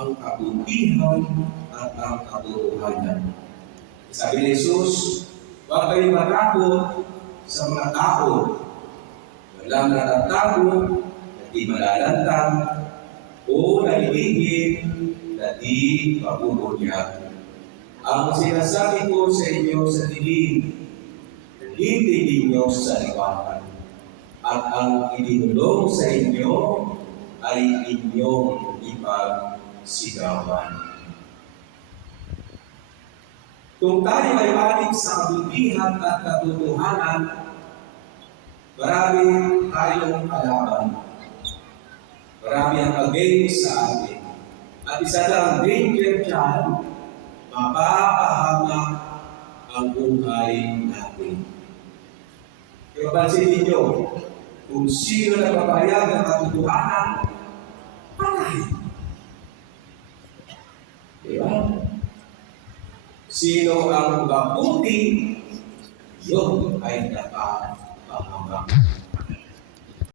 ang kabutihan at ang katotohanan. Sabi ni Jesus, huwag kayong matakot sa mga tao. Walang natatago na di malalantang o nalilingit na di mabubunyag. Ang sinasabi ko sa inyo sa dilim, hindi ninyo sa liwanag. At ang itinulong sa inyo ay inyong ipagsigawan. Kung tayo ay panig sa kabutihan at katotohanan, marami tayong kalaban. Marami ang against sa atin. At isa na ang danger dyan, mapapahamak ang buhay natin. Kaya pansinin ninyo, kung sino na papayag ng katotohanan, patay. Diba? Sino ang mabuti, yun ay napapahamak.